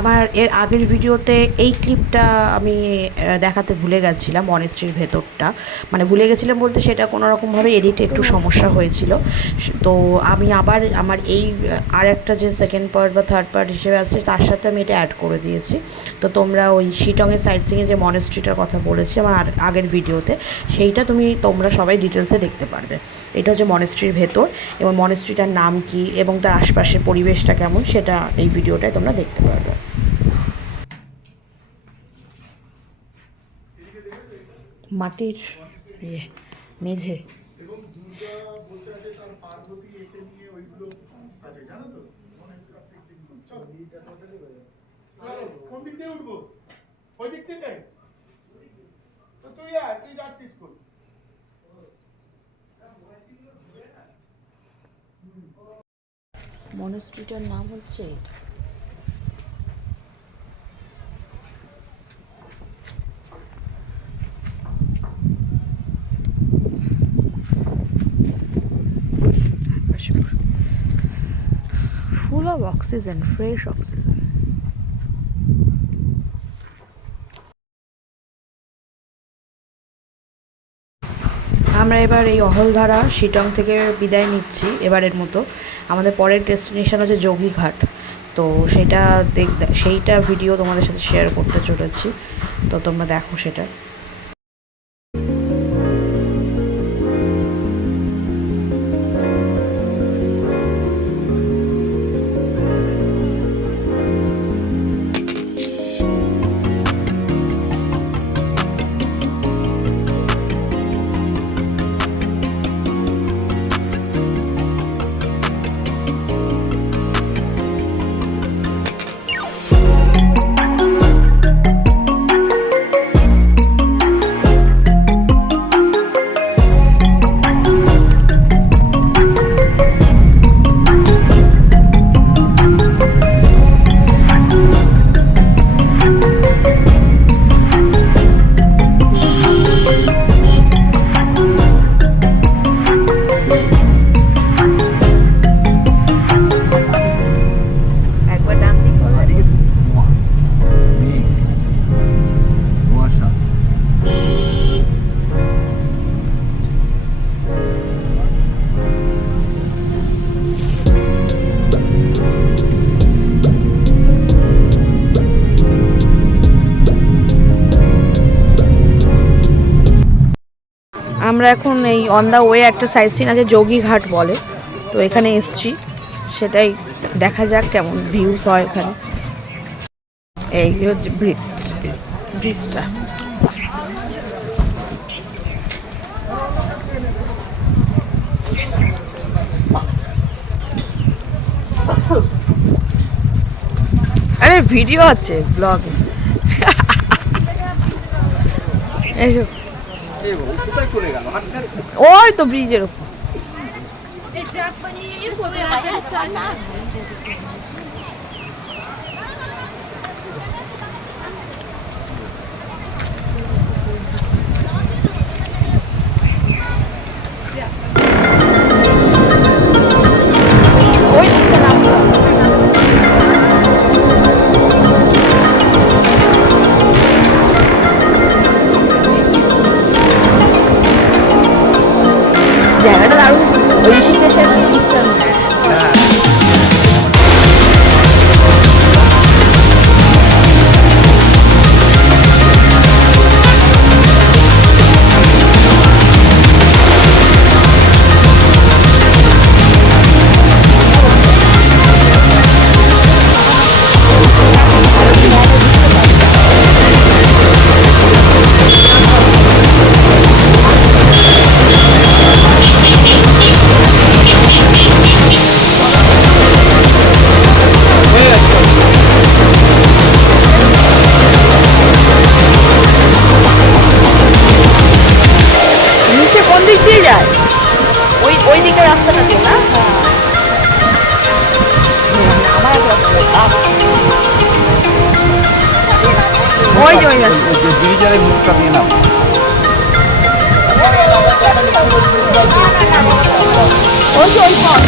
আমার এর আগের ভিডিওতে এই ক্লিপটা আমি দেখাতে ভুলে গেছিলাম, মনেস্ট্রির ভেতরটা। মানে ভুলে গেছিলাম বলতে সেটা কোনো রকমভাবে এডিটে একটু সমস্যা হয়েছিল। তো আমি আবার আমার এই আর একটা যে সেকেন্ড পার্ট বা থার্ড পার্ট হিসেবে আসছে তার সাথে আমি এটা অ্যাড করে দিয়েছি। তো তোমরা ওই শিটংয়ের সাইট সিইংয়ের যে মনেস্ট্রিটার কথা বলেছি আমার আগের ভিডিওতে, সেইটা তোমরা সবাই ডিটেলসে দেখতে পারবে। এটা হচ্ছে মনেস্ট্রির ভেতর, এবং মনেস্ট্রিটার নাম কি এবং তার আশপাশের পরিবেশটা কেমন সেটা এই ভিডিওটায় তোমরা দেখতে পারবে। মাটির মেঝে মনেস্ট্রিটার নাম হচ্ছে এটা। Full of oxygen, fresh oxygen. আমরা এবার এই অহলধারা শিটং থেকে বিদায় নিচ্ছি এবারের মতো। আমাদের পরের ডেস্টিনেশন হচ্ছে যোগীঘাট। তো সেইটা ভিডিও তোমাদের সাথে শেয়ার করতে চলেছি, তো তোমরা দেখো সেটা। আমরা এখন এই অন দ্য ওয়ে একটা সাইট সিন আছে যোগীঘাট বলে, তো এখানে এসছি, সেটাই দেখা যাক কেমন ভিউস হয় এখানে। এই হচ্ছে ব্রিজটা। আরে ভিডিও আছে ব্লগে। এইসব ওই তো ব্রিজের উপর। জায়গাটা দারুণ, ঋষিকেশের ব্রিজটা। ওই দিকে রাস্তাটা দিয়ে না, আমার ওই যে ব্রিজের মুখটা দিয়ে না। ওই যে ওই পথ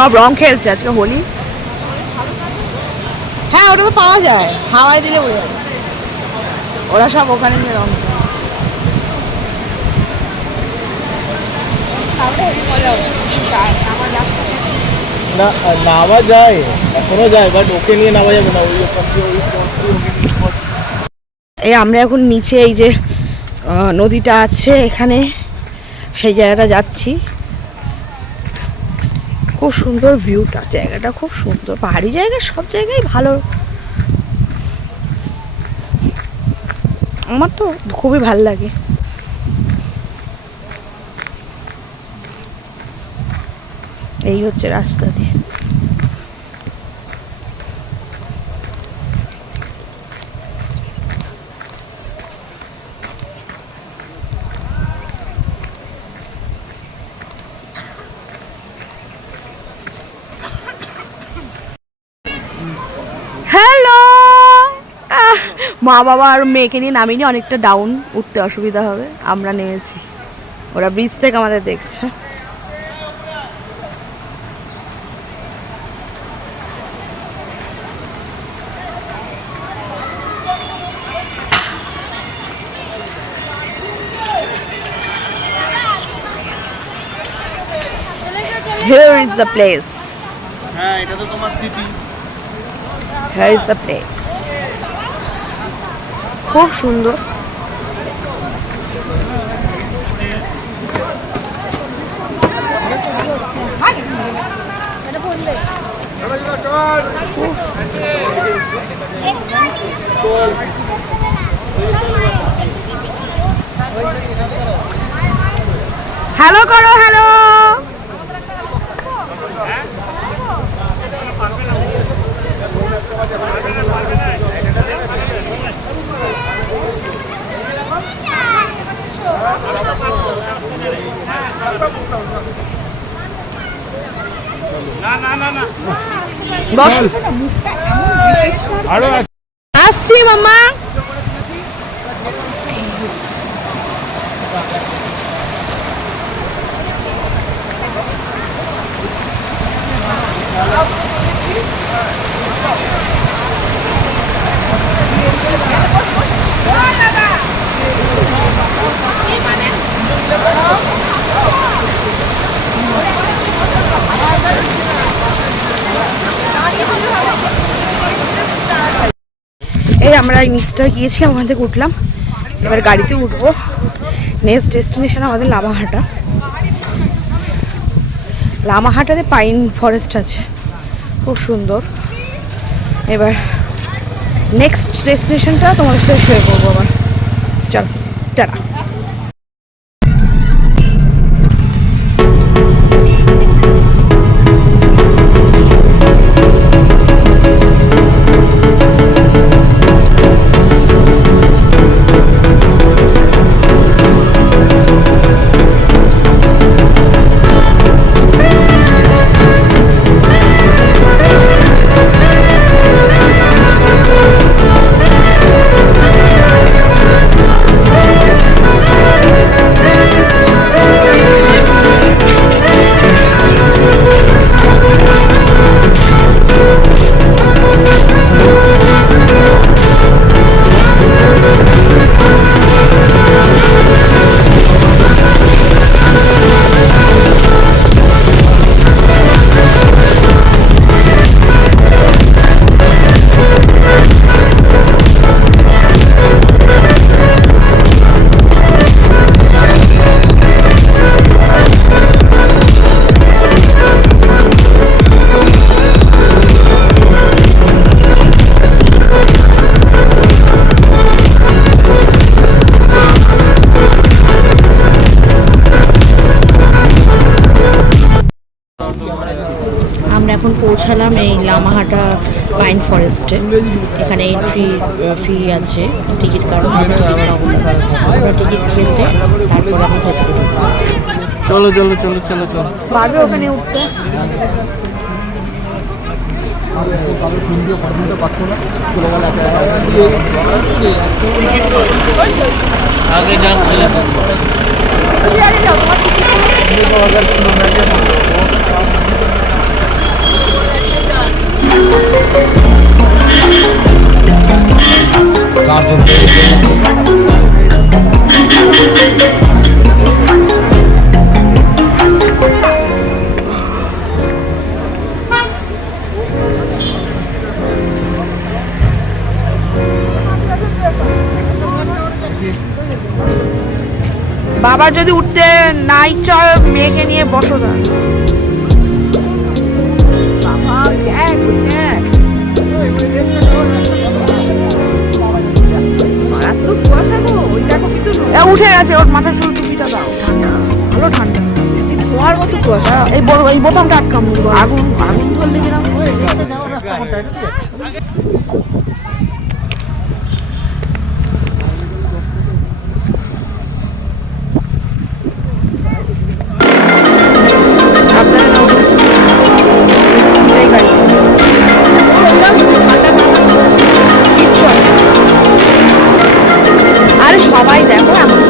সব রং খেলছে আজকে হোলি। হ্যাঁ ওটা তো পাওয়া যায়, হাওয়ায় দিলে বোঝা যায়। ওরা সব ওখানে গিয়ে রং না নামা যায়, এখনো যায়, বাট ওকে নিয়ে নামা যাবে না। এই আমরা এখন নিচে এই যে নদীটা আছে এখানে, সেই জায়গাটা যাচ্ছি। খুব সুন্দর ভিউটা, জায়গাটা খুব সুন্দর, পাহাড়ি জায়গা, সব জায়গায় ভালো। আমার তো খুবই ভালো লাগে। এই হচ্ছে রাস্তা দিয়ে। হ্যালো, মা বাবা আর মেয়েকে নিয়ে নামিনি, অনেকটা ডাউন, উঠতে অসুবিধা হবে, আমরা নেমেছি। ওরা ব্রিজ থেকে আমাদের দেখছে। Here is the place. হ্যাঁ এটা তো তোমার city. Here is the place. খুব সুন্দর। হ্যালো করো, হ্যালো। আসছি মামা। এই আমরা নিচটা গিয়েছিলাম, ওখান থেকে উঠলাম, এবার গাড়িতে উঠবো। নেক্সট ডেস্টিনেশন আমাদের লামাহাটা। লামাহাটাতে পাইন ফরেস্ট আছে, খুব সুন্দর। এবার নেক্সট ডেস্টিনেশনটা তোমাদের সাথে শেয়ার করবো আবার। চল টাটা। আমরা এখন পৌঁছালাম এই লামাহাটা পাইন ফরেস্টে। এখানে এন্ট্রি ফি আছে, টিকিট কাটতে হবে। আমরা টিকিট কেটে তারপর আমরা ভেতরে ঢুকবো। চলো চলো চলো চলো চলো, পারবে ওখানে উঠতে? আগে যাও। 5 জন। বাবা যদি উঠতে না ইচ্ছা হয় মেয়েকে নিয়ে বসো না। উঠে গেছে, ওর মাথায় শুধু টুপিটা দাও। ঠান্ডা, ভালো ঠান্ডা, ধোয়ার মতো কুয়াশা। এই বোতামটা আটকাম, আগুন আগুন ধরলে কিরম। আরে সবাই দেখো এমন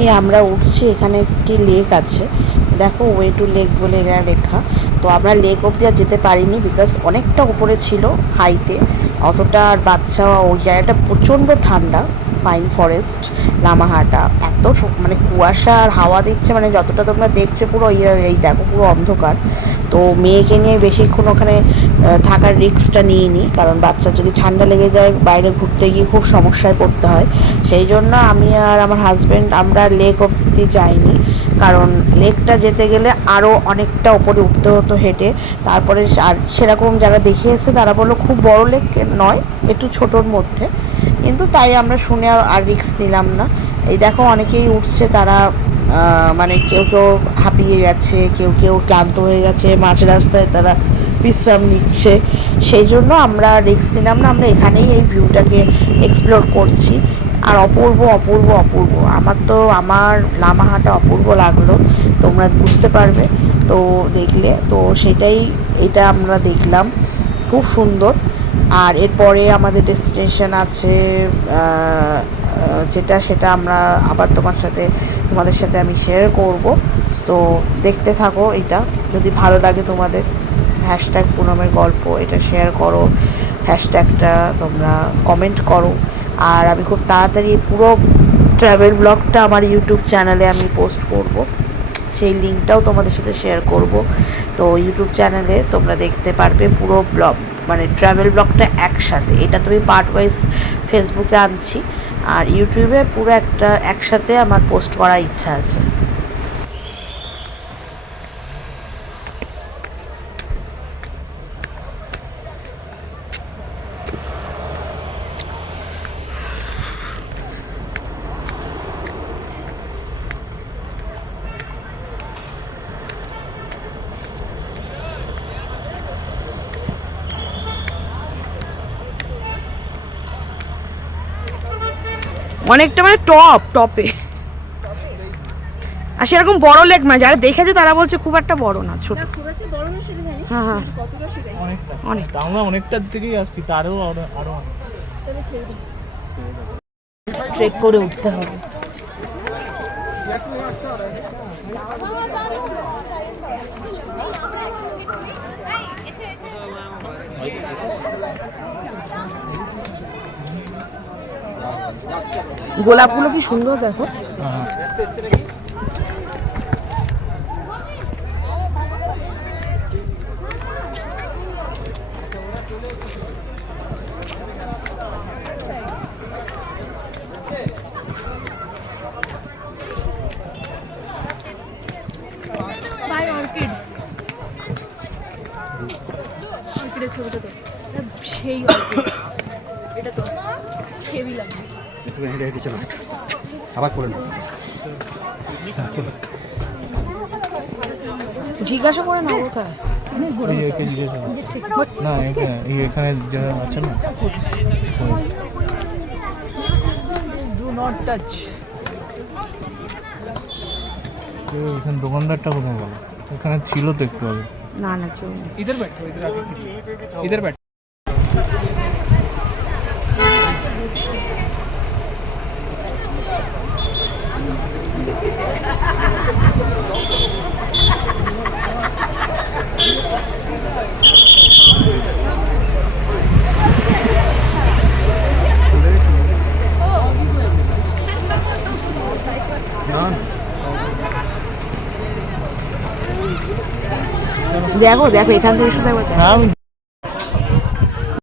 এই আমরা উঠছি, এখানে একটি লেক আছে, দেখো ওয়ে টু লেক বলে লেখা। তো আমরা লেক অবধি আর যেতে পারিনি, বিকজ অনেকটা উপরে ছিল হাইতে, অতটা আর বাচ্চা। ওই জায়গাটা প্রচণ্ড ঠান্ডা, পাইন ফরেস্ট লামাহাটা, এত মানে কুয়াশা আর হাওয়া দিচ্ছে, মানে যতটা তোমরা দেখছো পুরো এই দেখো পুরো অন্ধকার। তো মেয়েকে নিয়ে বেশিক্ষণ ওখানে থাকার রিস্কটা নিইনি, কারণ বাচ্চার যদি ঠান্ডা লেগে যায় বাইরে ঘুরতে গিয়ে খুব সমস্যায় পড়তে হয়। সেই জন্য আমি আর আমার হাজব্যান্ড আমরা লেক অবধি যাইনি, কারণ লেকটা যেতে গেলে আরও অনেকটা ওপরে উঠতে হতো হেঁটে। তারপরে আর সেরকম যারা দেখে এসে তারা বললো খুব বড় লেক নয়, একটু ছোটোর মধ্যে, কিন্তু তাই আমরা শুনে আর রিস্ক নিলাম না। এই দেখো অনেকেই উঠছে, তারা মানে কেউ কেউ হাঁপিয়ে গেছে, কেউ কেউ ক্লান্ত হয়ে গেছে, মাঝ রাস্তায় তারা বিশ্রাম নিচ্ছে। সেই জন্য আমরা রিস্ক নিলাম না, আমরা এখানেই এই ভিউটাকে এক্সপ্লোর করছি। আর অপূর্ব অপূর্ব অপূর্ব, আমার লামাহাটা অপূর্ব লাগলো, তোমরা বুঝতে পারবে তো দেখলে। তো এটা আমরা দেখলাম, খুব সুন্দর। আর এরপরে আমাদের ডেস্টিনেশন আছে সেটা আমরা আবার তোমাদের সাথে আমি শেয়ার করব। সো দেখতে থাকো, এটা যদি ভালো লাগে তোমাদের, হ্যাশট্যাগ পুনমের গল্প এটা শেয়ার করো, হ্যাশট্যাগটা তোমরা কমেন্ট করো। আর আমি খুব তাড়াতাড়ি পুরো ট্রাভেল ব্লগটা আমার ইউটিউব চ্যানেলে আমি পোস্ট করব, সেই লিঙ্কটাও তোমাদের সাথে শেয়ার করব। তো ইউটিউব চ্যানেলে তোমরা দেখতে পারবে পুরো ব্লগ, মানে ট্রাভেল ব্লগটা একসাথে। এটা তুমি পার্ট ওয়াইজ ফেসবুকে আনছি, আর ইউটিউবে পুরো একসাথে আমার পোস্ট করার ইচ্ছা আছে। অনেকটা মানে টপে, আর সেরকম বড় লেক না, যারা দেখেছে তারা বলছে খুব একটা বড় না, ছোট। হ্যাঁ হ্যাঁ, অনেকটা আমরা অনেকটার দিকেই আসছি, তারও আরো ট্রেক করে উঠতে হবে। গোলাপগুলো কি সুন্দর দেখো। অর্কিডের ছবিটা তো সেই অর্কিড, এটা তো হেভি লাগে। আবার করে জিজ্ঞাসা করে না কোথায় না, এখানে যারা আছে না, ডু নট টাচ। এখানে দোকানদারটা কোথায় গেল? এখানে ছিল তো একটু আগে। না না কেউ ইধার बैठो, इधर बैठ। দেখো দেখো এখান থেকে শুধু একবার দেখো। হ্যাঁ আমি